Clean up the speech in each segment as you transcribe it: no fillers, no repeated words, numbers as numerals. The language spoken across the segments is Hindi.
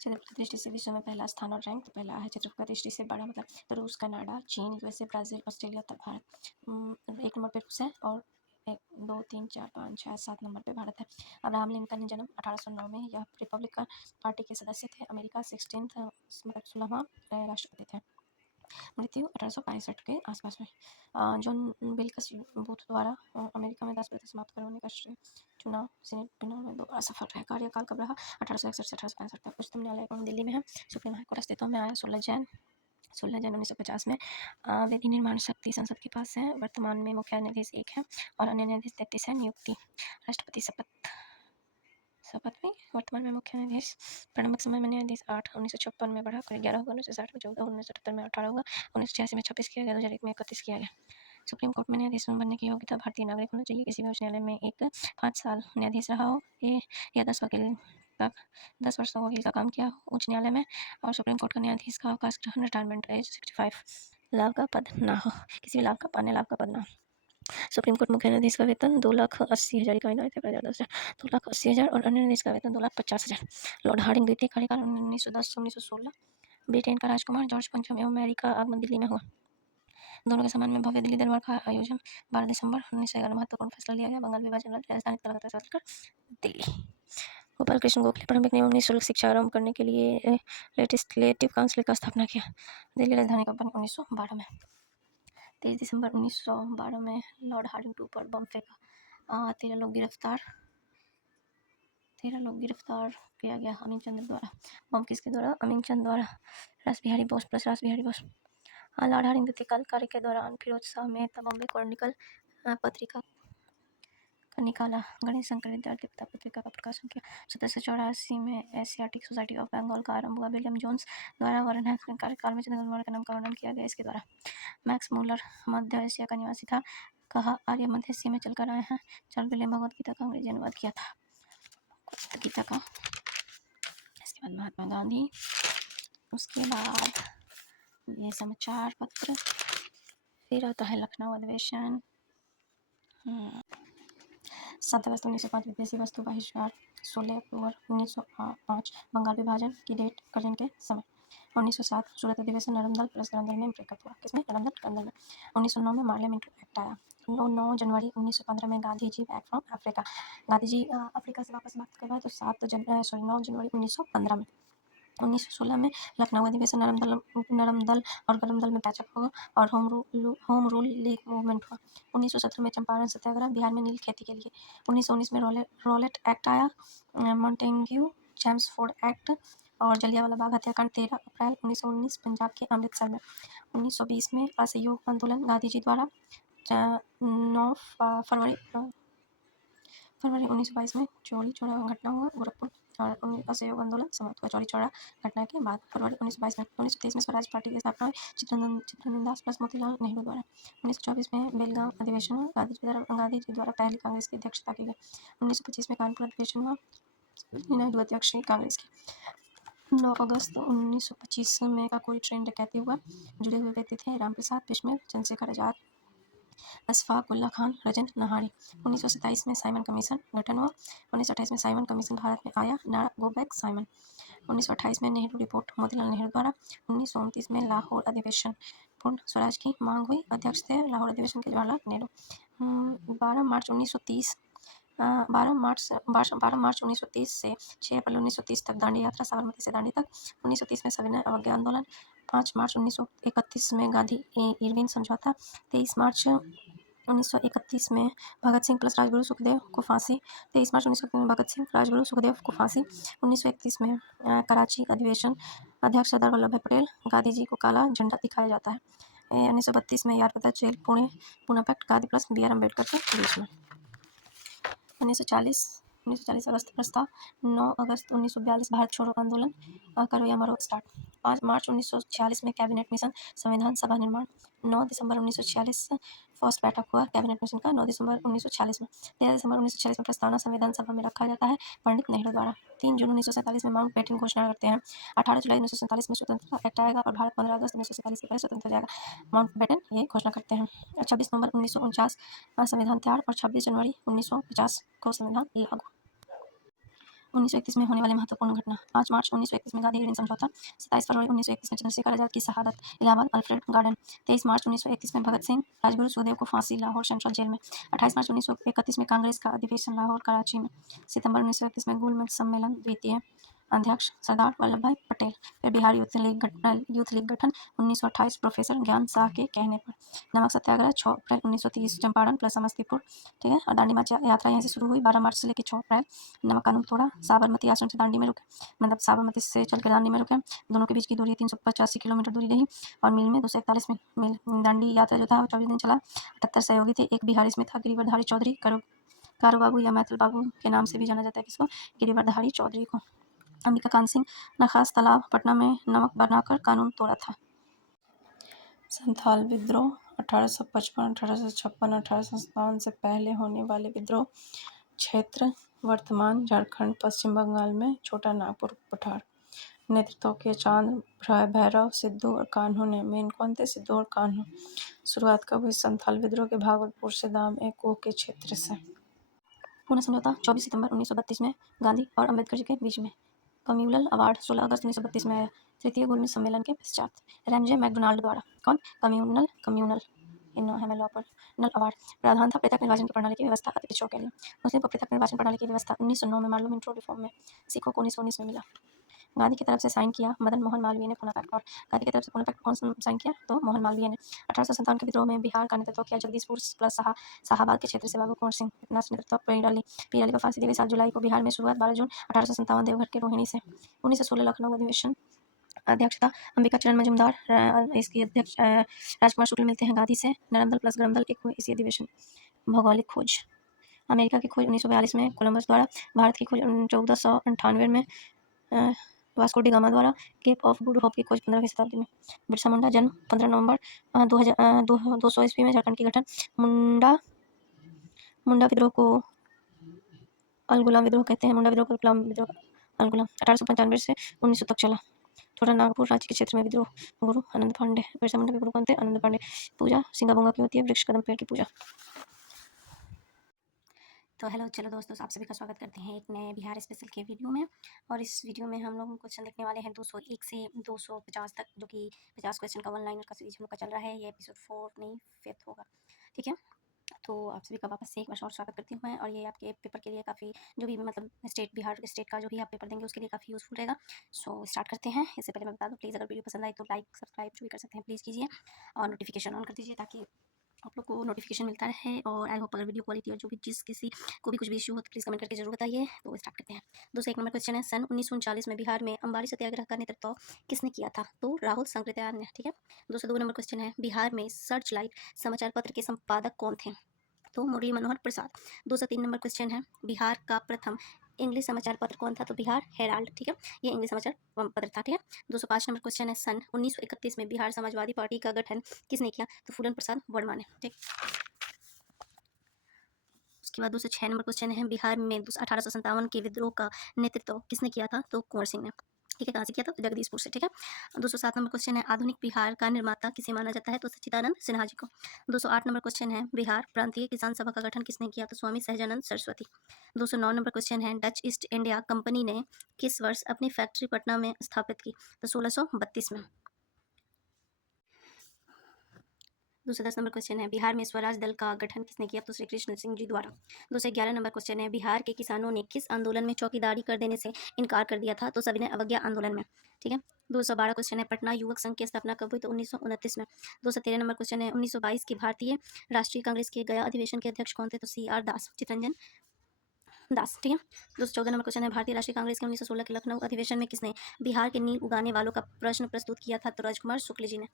क्षेत्रफल की दृष्टि से विश्व में पहला स्थान और रैंक तो पहला है। क्षेत्रफल की दृष्टि से बड़ा मतलब तो रूस, कनाडा, चीन, यूएसए, ब्राज़ील, ऑस्ट्रेलिया, तब भारत। 1 नंबर पे रूस है और 1, 2, 3, 4, 5, 6, 7 नंबर पे भारत है। अब्राहम लिंकन ने जन्म 1809 में। यह रिपब्लिकन पार्टी के सदस्य थे। अमेरिका 16th मतलब 16वां राष्ट्रपति थे। मृत्यु 1865 के आसपास में। जॉन विल्कस बूथ द्वारा अमेरिका में 10% समाप्त करवाने का श्रेय चुनाव सीनेट चुनाव में 2 बार सफल रहे। कार्यकाल कब रहा? 1861 से 1865 तक। उच्चतम न्यायालय दिल्ली में है। सुप्रीम हाई कोर्ट अस्तित्व में आया 16 जन 1950 में। विधि निर्माण शक्ति संसद के पास है। वर्तमान में मुख्य न्यायाधीश 1 है और अन्य न्यायाधीश 33 है। नियुक्ति राष्ट्रपति शपथ में वर्तमान में मुख्य न्यायाधीश। प्रारंभिक समय में न्यायाधीश 8 1956 में बढ़ा कर 11 होगा। 1960 में 14 1978 में 18 होगा। 1986 में 26 किया गया। 2001 में 31 किया गया। सुप्रीम कोर्ट में न्यायाधीश बनने की योग्यता भारतीय नागरिक होना चाहिए। किसी भी उच्च न्यायालय में एक 5 साल न्यायाधीश रहा हो या 10 वर्ष तक वकील का काम किया हो उच्च न्यायालय में। और सुप्रीम कोर्ट का न्यायाधीश का अवकाश ग्रहण रिटायरमेंट एज 65 लाभ का पद ना हो। किसी भी लाभ का पद ना हो। सुप्रीम कोर्ट मुख्य न्यायाधीश का वेतन 2,80,000 इकाई 2,80,000 और अन्य न्यायाधीश का वेतन 2,50,000। लॉर्ड हार्डिंग द्वितीय कार्यकाल 1910 से 1916। ब्रिटेन का राजकुमार जॉर्ज पंचम एवं मैरी का आगमन दिल्ली में हुआ। दोनों के सम्मान में भव्य दिल्ली दरबार का आयोजन 12 दिसंबर 1911 महत्वपूर्ण फैसला लिया गया। बंगाल विभाजन राजधानी तलकर दिल्ली। गोपाल कृष्ण गोखले प्रारंभिक नियम निःशुल्क शिक्षा आरंभ करने के लिए लेजिस्लेटिव काउंसिल का स्थापना किया। दिल्ली राजधानी कंपनी 1912 में। 23 दिसंबर 1912 में लॉर्ड हार्डिंग 2 पर बम फेंका। 13 लोग गिरफ्तार किया गया अमीन चंद द्वारा। बम किसके द्वारा? अमीन चंद द्वारा। रास बिहारी बोस प्लस रास बिहारी बोस। लॉर्ड हार्डिंग द्वितीय कार्य के दौरान फिरोज शाह मेहता बॉम्बे क्रॉनिकल पत्रिका का निकाला। गणेश शंकर विद्यार्थी पिता पत्रिका का प्रकाशन किया। 1784 में एशियाटिक सोसाइटी ऑफ बंगाल का आरंभ हुआ। विलियम जोन्स द्वारा वारन कार्यकाल में चंद्रगुप्त मौर्य के नाम का वर्णन किया गया इसके द्वारा। मैक्स मूलर मध्य एशिया का निवासी था। कहा आर्य मध्य एशिया में चलकर आए हैं। चार्ल्स विलियम भगवत गीता का अंग्रेजी अनुवाद किया था। गीता का। इसके बाद महात्मा गांधी। उसके बाद ये समाचार पत्र। फिर आता है लखनऊ अधिवेशन। 7 अगस्त 1905 विदेशी वस्तु बहिष्कार। 16 अक्टूबर 1905 बंगाल विभाजन की डेट कर्जन के समय। 1907 सूरत अधिवेशन नरमदल प्लस गरमदल में ब्रेकअप हुआ। किसमें? नरमदल में। 1909 में मार्ले मिंटो एक्ट आया। 9 जनवरी 1915 में Gandhi ji back from Africa. Gandhi ji Africa से वापस बात कर रहे हैं तो 9 जनवरी 1915 में। 1916 में लखनऊ अधिवेशन नरमदल और गरमदल में पैचअप हुआ और होम रूल लीग मूवमेंट हुआ। 1917 में चंपारण सत्याग्रह बिहार में नील खेती के लिए। 1919 में रॉलेट एक्ट आया। मॉन्टेग्यू चैम्सफोर्ड एक्ट और जलियांवाला बाग हत्याकांड 13 अप्रैल 1919 पंजाब के अमृतसर में। 1920 में असहयोग आंदोलन गांधी जी द्वारा। 9 फरवरी 1922 में चौड़ी चौरा घटना हुआ गोरखपुर और असहयोग आंदोलन समाप्त हुआ चौड़ी चौरा घटना के बाद फरवरी 1922 में। 1923 में स्वराज पार्टी की स्थापना हुई चित्तरंजन दास प्लस मोतीलाल नेहरू द्वारा। 1924 में बेलगाम अधिवेशन हुआ। गांधी जी द्वारा पहली कांग्रेस की अध्यक्षता की गई। 1925 में कानपुर अधिवेशन हुआ। नेहरू अध्यक्ष कांग्रेस की। 9 अगस्त 1925 में का कोई ट्रेन डकैती हुआ। जुड़े हुए व्यक्ति थे रामप्रसाद बिस्मिल, चंद्रशेखर आजाद, अशफाक उल्ला खान, राजेंद्र नहारी। 1927 में साइमन कमीशन गठन हुआ। 1928 में साइमन कमीशन भारत में आया। नारा गो बैक साइमन। 1928 में नेहरू रिपोर्ट मोतीलाल नेहरू द्वारा। 1929 में लाहौर अधिवेशन पूर्ण स्वराज की मांग हुई। अध्यक्ष थे लाहौर अधिवेशन के जवाहरलाल नेहरू। 12 मार्च 1930 से 6 अप्रैल 1930 तक दांडी यात्रा साबरमती से दांडी तक। 1930 में सविनय अवज्ञा आंदोलन। 5 मार्च 1931 में गांधी इरविन समझौता। 23 मार्च 1931 में भगत सिंह प्लस राजगुरु सुखदेव को फांसी। 23 मार्च 1931 में भगत सिंह राजगुरु सुखदेव को फांसी। 1931 में कराची अधिवेशन। अध्यक्ष सरदार वल्लभ भाई पटेल। गांधी जी को काला झंडा दिखाया जाता है। 1932 में Yerwada jail Pune pact Gandhi plus BR Ambedkar के बीच में। 1940 अगस्त प्रस्ताव। 9 अगस्त 1942 भारत छोड़ो आंदोलन। करो या मरो स्टार्ट। 5 मार्च 1946 में कैबिनेट मिशन संविधान सभा निर्माण। 9 दिसंबर 1946 फर्स्ट बैठक हुआ कैबिनेट मिशन का। 9 दिसंबर 1946 में। 13 दिसंबर 1946 में प्रस्तावना संविधान सभा में रखा जाता है पंडित नेहरू द्वारा। 3 जून 1947 में माउंटबेटन घोषणा करते हैं। 18 जुलाई 1947 में स्वतंत्रता एक्ट आएगा और भारत 15 अगस्त 1947 के पहले स्वतंत्र हो जाएगा। माउंटबेटन ये घोषणा करते हैं। 26 नवंबर 1949 संविधान तैयार और 26 जनवरी 1950 को संविधान लागू। 1931 में होने वाले महत्वपूर्ण घटना। 5 मार्च 1931 में गांधी हिंद समझौता। 27 फरवरी 1931 में चंद्रशेखर आजाद की शहादत, इलाहाबाद अल्फ्रेड गार्डन। 23 मार्च 1931 में भगत सिंह, राजगुरु सुखदेव को फांसी, लाहौर सेंट्रल जेल में। 28 मार्च 1931 में कांग्रेस का अधिवेशन, लाहौर कराची में। सितंबर 1931 में गोलमेज सम्मेलन, द्वितीय अध्यक्ष सरदार वल्लभ भाई पटेल। फिर बिहार यूथ लीग गठन 1928 प्रोफेसर ज्ञान शाह के कहने पर। नमक सत्याग्रह 6 अप्रैल 1930 चंपारण प्लस समस्तीपुर, ठीक है। और दांडी मार्च यात्रा यहाँ से शुरू हुई 12 मार्च से लेकर 6 अप्रैल। नमक कानून तोड़ा, साबरमती आश्रम से दांडी में रुके, मतलब साबरमती से चल के दांडी में रुके। दोनों के बीच की दूरी 385 किलोमीटर दूरी रही। और मील में 241 मील। दांडी यात्रा जो था 24 दिन चला। 78 सहयोगी थे। एक बिहार इसमें था, गिरिवरधारी चौधरी, कारू बाबू या मैथिल बाबू के नाम से भी जाना जाता है किसको, गिरिवरधारी चौधरी को। अंबिका कांत सिंह नखास तालाब पटना में नमक बनाकर कानून तोड़ा था। संथाल विद्रोह 1855, 1856, 1857 से पहले होने वाले विद्रोह। क्षेत्र वर्तमान झारखंड, पश्चिम बंगाल में छोटा नागपुर पठार। नेतृत्व के चांद, भैरव, सिद्धू और कान्हू ने। मेन कौन थे? सिद्धू और कान्हू। शुरुआत कब हुई संथाल विद्रोह के? भागलपुर से दाम ए कोह के क्षेत्र से। पुणे समझौता 24 सितंबर 1932 में गांधी और अम्बेडकर जी के बीच में। कम्युनल अवार्ड 16 अगस्त 1932 में आया, तृतीय गोलमेज सम्मेलन के पश्चात। रैमजे मैकडोनाल्ड द्वारा। कौन? कम्युनल इन हेमेलॉपर नल अवार्ड। प्रावधान था पृथक निर्वाचन की प्रणाली की व्यवस्था अति पिछड़ों के लिए। मुस्लिम को पृथक निर्वाचन प्रणाली की व्यवस्था 1909 में मालूम इंट्रो रिफॉर्म में। सिखों को 1919 में मिला। गांधी की तरफ से साइन किया मदन मोहन मालवीय ने पूना पैक्ट। और गांधी की तरफ से पूना पैक्ट कौन साइन किया? तो मोहन मालवीय ने। 1857 के विद्रोह में बिहार का नेतृत्व किया जगदीशपुर प्लस शाहाबाद के क्षेत्र से बाबू कुंवर सिंह। नेतृत्व पीर अली को फांसी दी गई 7 जुलाई को। बिहार में शुरुआत 12 जून 1857 देवघर के रोहिणी से। 1916 लखनऊ अधिवेशन। अध्यक्षता अंबिका चरण मजूमदार। इसकी अध्यक्ष राजकुमार शुक्ल मिलते हैं गांधी से। नरम दल प्लस गरम दल एक हुए इसी अधिवेशन। भौगोलिक खोज। अमेरिका की खोज 1942 में कोलंबस द्वारा। भारत की खोज 1498 में वास्को डी गामा द्वारा। केप ऑफ गुड होप की खोज 15वीं शताब्दी में। बिरसा मुंडा जन्म 15 नवंबर 200 ईस्वी में झारखंड की गठन। मुंडा विद्रोह को अलगुलाम विद्रोह कहते हैं। मुंडा विद्रोह को अलगुलाम 1895 से 1900 तक चला। छोटा नागपुर राज्य के क्षेत्र में विद्रोह। गुरु आनंद पांडे। बिरसा मुंडा के गुरु कौन थे? आनंद पांडे। पूजा सिंगाबोंगा की होती है, वृक्ष कदम पेड़ की पूजा। तो हेलो, चलो दोस्तों, आप सभी का स्वागत करते हैं एक नए बिहार स्पेशल के वीडियो में। और इस वीडियो में हम लोग क्वेश्चन देखने वाले हैं 201 से 250 तक, जो कि 50 क्वेश्चन का वन लाइनर का सीरीज हम लोग का चल रहा है। ये एपिसोड 4 नहीं 5th होगा, ठीक है। तो आप सभी का वापस से एक बार और स्वागत करती हूँ मैं। और ये आपके पेपर के लिए काफ़ी, जो भी मतलब बिहार स्टेट का जो भी आप पेपर देंगे उसके लिए काफ़ी यूजफुल रहेगा। सो स्टार्ट करते हैं। इससे पहले मैं बता दूँ, प्लीज़ अगर वीडियो पसंद आए तो लाइक सब्सक्राइब जो भी कर सकते हैं प्लीज़ कीजिए। और नोटिफिकेशन ऑन कर दीजिए ताकि आप लोग को नोटिफिकेशन मिलता रहे। और आई होप अगर वीडियो क्वालिटी और जो भी किसी को भी कुछ भी इशू हो तो प्लीज़ कमेंट करके जरूर बताइए। तो स्टार्ट करते हैं। दूसरा 1 नंबर क्वेश्चन है, सन 1939 में बिहार में अंबारी सत्याग्रह का नेतृत्व किसने किया था? तो राहुल सांकृत्यायन ने, ठीक है। दूसरा 2 नंबर क्वेश्चन है, बिहार में सर्च लाइट समाचार पत्र के संपादक कौन थे? तो मुरली मनोहर प्रसाद। 203 नंबर क्वेश्चन है, बिहार का प्रथम इंग्लिश समाचार पत्र कौन था? तो बिहार हेराल्ड, ठीक है। ये इंग्लिश समाचार पत्र था, ठीक है। 205 नंबर क्वेश्चन है, सन 1931 में बिहार समाजवादी पार्टी का गठन किसने किया? तो फूलन प्रसाद वर्मा ने, ठीक। उसके बाद 206 नंबर क्वेश्चन है, बिहार में 1857 के विद्रोह का नेतृत्व किसने किया था? तो कुंवर सिंह ने, ठीक है। कहाँ से किया था? तो जगदीशपुर से, ठीक है। 207 नंबर क्वेश्चन है, आधुनिक बिहार का निर्माता किसे माना जाता है? तो सच्चिदानंद सिन्हा जी को। 208 नंबर क्वेश्चन है, बिहार प्रांतीय किसान सभा का गठन किसने किया? तो स्वामी सहजानंद सरस्वती। 209 नंबर क्वेश्चन है, डच ईस्ट इंडिया कंपनी ने किस वर्ष अपनी फैक्ट्री पटना में स्थापित की? तो 1632 में। 210 नंबर क्वेश्चन है, बिहार में स्वराज दल का गठन किसने किया? तो श्री कृष्ण सिंह जी द्वारा। 211 नंबर क्वेश्चन है, बिहार के किसानों ने किस आंदोलन में चौकीदारी कर देने से इनकार कर दिया था? तो सविनय अवज्ञा आंदोलन में, ठीक है। 212 क्वेश्चन है, पटना युवक संघ की स्थापना कब हुई? तो 1929 में। 213 नंबर क्वेश्चन है, 1922 की भारतीय राष्ट्रीय कांग्रेस के गया अधिवेशन के अध्यक्ष कौन थे? तो CR दास, चितरंजन दास, ठीक है। 214 नंबर क्वेश्चन है, भारतीय राष्ट्रीय कांग्रेस के 1916 के लखनऊ अधिवेशन में किसने बिहार के नील उगाने वालों का प्रश्न प्रस्तुत किया था? तो राजकुमार शुक्ल जी ने।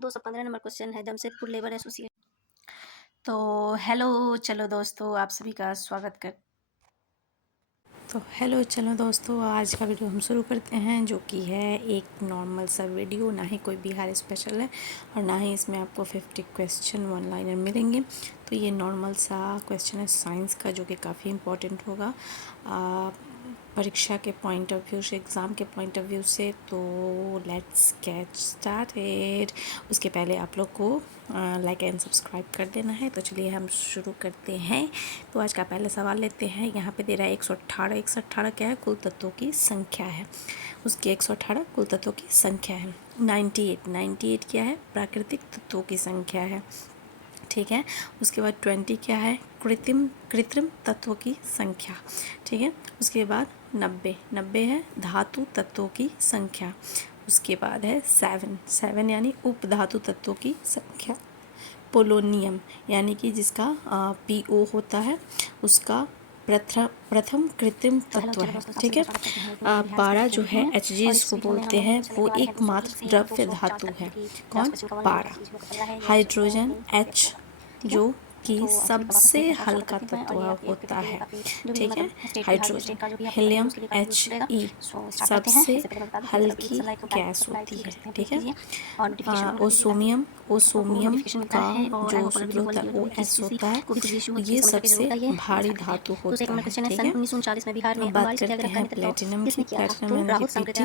215 नंबर क्वेश्चन है, जमशेदपुर लेबर एसोसिएशन। तो हेलो, चलो दोस्तों, आप सभी का स्वागत कर हेलो, चलो दोस्तों, आज का वीडियो हम शुरू करते हैं, जो कि है एक नॉर्मल सा वीडियो। ना ही कोई बिहार स्पेशल है और ना ही इसमें आपको 50 क्वेश्चन वन लाइनर मिलेंगे। तो ये नॉर्मल सा क्वेश्चन है साइंस का, जो कि काफ़ी इम्पोर्टेंट होगा। परीक्षा के पॉइंट ऑफ व्यू से, एग्ज़ाम के पॉइंट ऑफ व्यू से। तो लेट्स गेट स्टार्टेड। उसके पहले आप लोग को लाइक एंड सब्सक्राइब कर देना है। तो चलिए हम शुरू करते हैं। तो आज का पहला सवाल लेते हैं। यहाँ पे दे रहा है 118। 118 क्या है? कुल तत्वों की संख्या है। उसकी 118 कुल तत्वों की संख्या है। 98 क्या है? प्राकृतिक तत्वों की संख्या है। ठीक है। उसके बाद 20 क्या है? कृत्रिम तत्वों की संख्या। ठीक है। उसके बाद 90 है धातु तत्वों की संख्या। उसके बाद है 7 यानी उपधातु तत्वों की संख्या। पोलोनियम यानी कि जिसका PO होता है, उसका प्रथम कृत्रिम तत्व है। ठीक है। पारा जो है Hg इसको बोलते हैं, वो एकमात्र द्रव्य धातु है। कौन? पारा। हाइड्रोजन H जो कि सबसे हल्का तत्व होता है। ठीक है। हाइड्रोजन। हीलियम He सबसे हल्की गैस होती है। ठीक है। ओसोमियम का जो सूत्र होता है OS होता है, ये सबसे भारी धातु होता है। ठीक है। अब बात करते हैं प्लेटिनम की। प्लेटिनम यानी कि Pt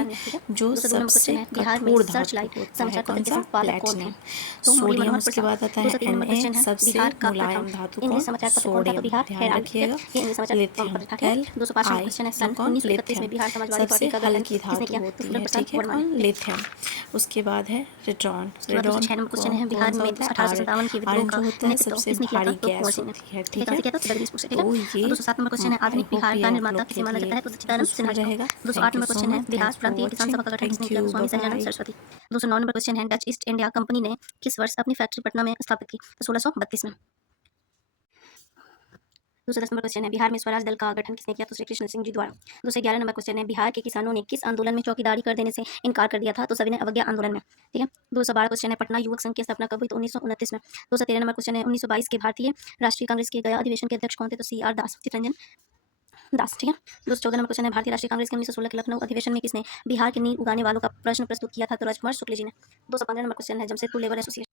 जो सबसे कठोर धातु होता है। कौन सा? प्लेटिनम। सोडियम उसके बाद आता है Na सबसे मुलायम धातु। कौन? सोडियम। ध्यान रखिएगा। लिथियम Li कौन? लिथियम सबसे हल्की धातु होती है। ठीक है। कौन? लिथियम। उसके बाद है रेडॉन। रेडॉन आयरन जो होता है सबसे भारी गैस होती है। ठीक है। तो ये आई होप ये आप लोग के लिए यूजफुल रहेगा। Thank you so much. Thanks for watching. Thank you. Bye. 209 number question है, डच ईस्ट इंडिया कंपनी ने किस वर्ष अपनी फैक्ट्री पटना में स्थापित की? तो 1632 में। 210 नंबर क्वेश्चन है, बिहार में स्वराज दल का गठन किसने किया? तो श्री कृष्ण सिंह जी द्वारा। 211 नंबर क्वेश्चन है, बिहार के किसानों ने किस आंदोलन में चौकीदारी कर देने से इनकार कर दिया था? तो सविनय अवज्ञा आंदोलन में। ठीक है। 212 क्वेश्चन है, पटना युवक संघ की स्थापना कब हुई? तो 1929 में। 213 नंबर क्वेश्चन है, 1922 के भारतीय राष्ट्रीय कांग्रेस के गया अधिवेशन के अध्यक्ष कौन थे? तो CR दास, चित्तरंजन दास। ठीक है। 214 नंबर क्वेश्चन है, भारतीय राष्ट्रीय कांग्रेस के 1916 के लखनऊ अधिवेशन में किसने बिहार के नींव उगाने वालों का प्रश्न प्रस्तुत किया था? तो राजकुमार शुक्ल जी ने। 215 नंबर क्वेश्चन है, Jamshedpur labour association.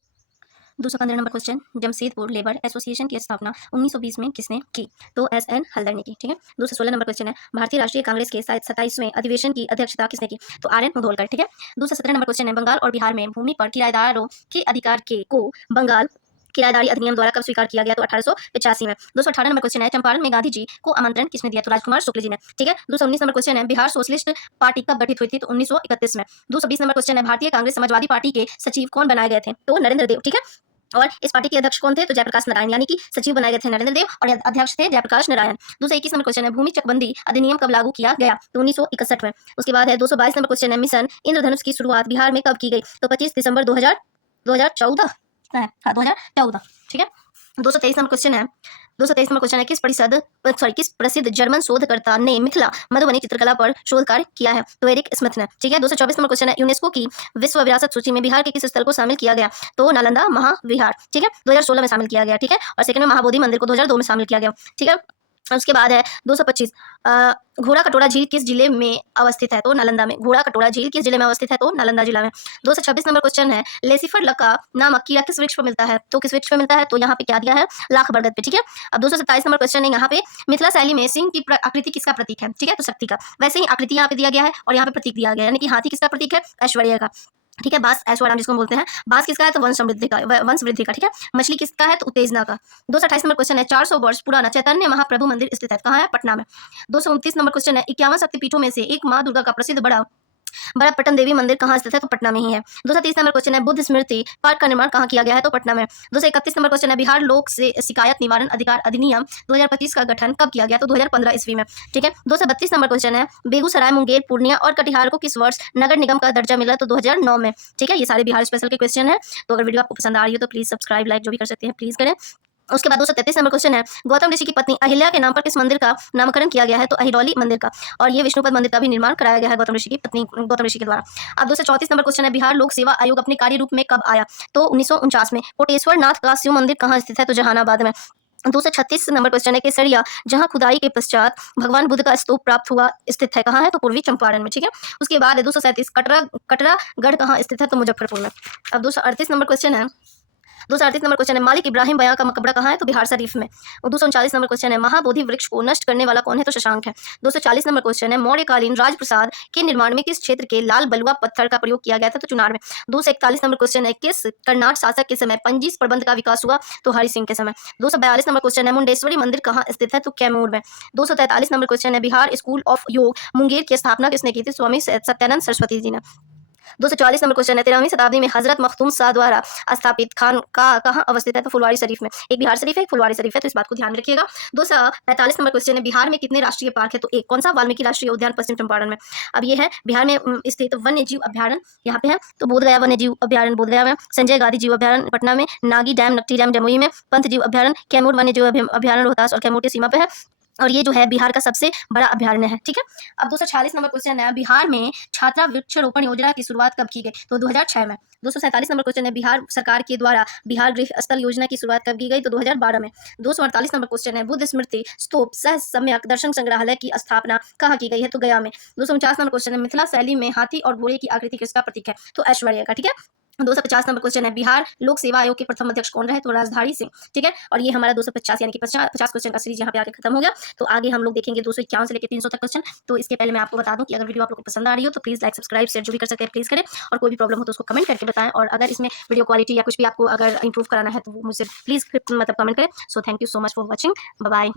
215 number question, Jamshedpur labour association की स्थापना 1920 में किसने की? तो SN हल्दर ने की। ठीक है। 216 नंबर क्वेश्चन है, भारतीय राष्ट्रीय कांग्रेस के 27वें अधिवेशन की अध्यक्षता किसने की? तो RN मुधोलकर। ठीक है। 217 नंबर क्वेश्चन है, बंगाल और बिहार में भूमि पर किराएदारों के अधिकार को बंगाल किराएदारी अधिनियम द्वारा कब स्वीकार किया गया? तो 1885 में। 218 नंबर क्वेश्चन है, चंपारण में गांधी जी को आमंत्रण किसने दिया? तो राजकुमार शुक्ल जी ने। ठीक है। 219 नंबर क्वेश्चन है, बिहार सोशलिस्ट पार्टी कब गठित हुई थी? तो 1931 में। 220 नंबर क्वेश्चन है, भारतीय कांग्रेस समाजवादी पार्टी के सचिव कौन बनाए गए थे? तो नरेंद्र देव। ठीक है। और इस पार्टी के अध्यक्ष कौन थे? तो जयप्रकाश नारायण, यानी कि सचिव बनाए गए थे नरेंद्र देव और अध्यक्ष थे जयप्रकाश नारायण। 221 नंबर क्वेश्चन है, भूमि चकबंदी अधिनियम कब लागू किया गया? तो 1961 में। उसके बाद है 222 नंबर क्वेश्चन है, मिशन इंद्रधनुष की शुरुआत बिहार में कब की गई? तो 25 दिसंबर 2014 हाँ 2014। ठीक है। 223 नंबर क्वेश्चन है, 223 नंबर क्वेश्चन है, किस प्रसिद्ध जर्मन शोधकर्ता ने मिथिला मधुबनी चित्रकला पर शोध कार्य किया है? तो एरिक स्मिथ ने। ठीक है। 224 नंबर क्वेश्चन है, यूनेस्को की विश्व विरासत सूची में बिहार के किस स्थल को शामिल किया गया? तो नालंदा महाविहार। ठीक है। 2016 में शामिल किया गया। ठीक है। और सेकंड में महाबोधि मंदिर को 2002 में शामिल किया गया। ठीक है। उसके बाद है 225, घोड़ा कटोरा झील किस जिले में अवस्थित है? तो नालंदा में। घोड़ा कटोरा झील किस जिले में अवस्थित है? तो नालंदा जिला में। 226 नंबर क्वेश्चन है, लेसिफर लका नामक कीड़ा किस वृक्ष पर मिलता है? तो किस वृक्ष पर मिलता है? तो यहाँ पे क्या दिया है? लाख बरगद पे। ठीक है। अब 227 नंबर क्वेश्चन है, यहाँ पे मिथिला शैली में सिंह की आकृति किसका प्रतीक है? ठीक है। तो शक्ति का। वैसे ही आकृति यहाँ पे दिया गया है और यहाँ पे प्रतीक दिया गया है, यानी कि हाथी किसका प्रतीक है? ऐश्वर्य का। ठीक है। बांस ऐश्वर्य जिसको बोलते हैं। बांस किसका है? तो वंश समृद्धि का, वंश वृद्धि का। ठीक है। मछली किसका है? तो उत्तेजना का। 228 नंबर क्वेश्चन है, 400 वर्ष पुराना चैतन्य महाप्रभु मंदिर स्थित है कहाँ है? पटना में। 229 नंबर क्वेश्चन है, 51 शक्तिपीठों में से एक माँ दुर्गा का प्रसिद्ध बड़ा पट्टन देवी मंदिर कहाँ स्थित है? तो पटना में ही है। 230 नंबर क्वेश्चन है, बुद्ध स्मृति पार्क का निर्माण कहाँ किया गया है? तो पटना में। 231 नंबर क्वेश्चन है, बिहार लोक से शिकायत निवारण अधिकार अधिनियम 2025 का गठन कब किया गया? तो 2015 ईस्वी में। ठीक है। 232 नंबर क्वेश्चन है, बेगूसराय, मुंगेर, पूर्णिया और कटिहार को किस वर्ष नगर निगम का दर्जा मिला? तो 2009 में। ठीक है। ये सारे बिहार स्पेशल के क्वेश्चन है। तो अगर वीडियो आपको पसंद आ रही हो तो प्लीज सब्सक्राइब, लाइक जो भी कर सकते हैं प्लीज करें। उसके बाद 233 नंबर क्वेश्चन है, गौतम ऋषि की पत्नी अहिल्या के नाम पर किस मंदिर का नामकरण किया गया है? तो अहिरौली मंदिर का। और ये विष्णुपद मंदिर का भी निर्माण कराया गया है गौतम ऋषि की पत्नी गौतम ऋषि के द्वारा। अब 234 नंबर क्वेश्चन है, बिहार लोक सेवा आयोग अपने कार्य रूप में कब आया? तो 1949 में। कोटेश्वर नाथ का शिव मंदिर कहाँ स्थित है? तो जहानाबाद में। 236 नंबर क्वेश्चन है, केसरिया जहां खुदाई के पश्चात भगवान बुद्ध का स्तूप प्राप्त हुआ स्थित है कहाँ है? तो पूर्वी चंपारण में। ठीक है। उसके बाद है 237, कटरागढ़ कहाँ स्थित है? तो मुजफ्फरपुर में। अब 238 नंबर क्वेश्चन है, 238 नंबर क्वेश्चन है मालिक इब्राहिम बयां का मकबरा कहाँ है? तो बिहार शरीफ में। और 239 नंबर क्वेश्चन है महाबोधि वृक्ष को नष्ट करने वाला कौन है? तो शशांक है। 240 नंबर क्वेश्चन है मौर्यकालीन राजप्रसाद के निर्माण में किस क्षेत्र के लाल बलुआ पत्थर का प्रयोग किया गया था? तो चुनार में। 241 नंबर क्वेश्चन है किस कर्नाट शासक के समय पंजी प्रबंध का विकास हुआ? तो हरि सिंह के समय। 242 नंबर क्वेश्चन है मुंडेश्वरी मंदिर कहाँ स्थित है? तो कैमूर में। 243 नंबर क्वेश्चन है बिहार स्कूल ऑफ योग मुंगेर की स्थापना किसने की थी? स्वामी सत्यानंद सरस्वती जी ने। 244 नंबर क्वेश्चन है 13वीं शताब्दी में हजरत मखदूम शाह द्वारा स्थापित खान का कहाँ अवस्थित है? तो फुलवारी शरीफ में। एक बिहार शरीफ है, एक फुलवारी शरीफ है, तो इस बात को ध्यान में रखिएगा। 245 नंबर क्वेश्चन है बिहार में कितने राष्ट्रीय पार्क है? तो एक। कौन सा? वाल्मीकि राष्ट्रीय उद्यान पश्चिम चंपारण में। अब ये है बिहार में स्थित वन्य जीव अभ्यारण्य यहाँ पे है, तो बोधगया वन्य जीव अभ्यारण्य बोधगया में, संजय गांधी जीव अभ्यारण्य पटना में, नागी डैम नकटी डैम जमुई में, पंत जीव अभ्यारण्य कैमूर वन्य जीव अभ्यारण्य रोहतास और कैमूर की सीमा पे है, और ये जो है बिहार का सबसे बड़ा अभ्यारण्य है। ठीक है। अब 246 नंबर क्वेश्चन है बिहार में छात्रा वृक्षारोपण योजना की शुरुआत कब की गई? तो 2006 में। 247 नंबर क्वेश्चन है बिहार सरकार के द्वारा बिहार गृह स्थल योजना की शुरुआत कब की गई? तो 2012 में। 248 नंबर क्वेश्चन है बुद्ध स्मृति स्तूप सह सम्यक दर्शन संग्रहालय की स्थापना कहाँ की गई है? तो गया में। 249 नंबर क्वेश्चन है मिथिला शैली में हाथी और घोड़े की आकृति किसका प्रतीक है? तो ऐश्वर्य का। ठीक है। 250 नंबर क्वेश्चन है बिहार लोक सेवा आयोग के प्रथम अध्यक्ष कौन रहे? तो राजधारी सिंह। ठीक है। और ये हमारा 250 यानी कि 50 क्वेश्चन का सीरीज यहाँ पे आके खत्म हो गया। तो आगे हम लोग देखेंगे 251 से लेकर 300 तक क्वेश्चन। तो इसके पहले मैं आपको बता दूं कि अगर वीडियो आप लोग को पसंद आ रही हो तो प्लीज लाइक सब्सक्राइब शेयर जो भी कर सकते हैं प्लीज करें, और कोई भी प्रॉब्लम हो तो उसको कमेंट करके बताएं, और अगर इसमें वीडियो क्वालिटी या कुछ भी आपको अगर इंप्रूव कराना है तो वो मुझसे प्लीज मतलब कमेंट करें। So thank you so much for watching. Bye bye.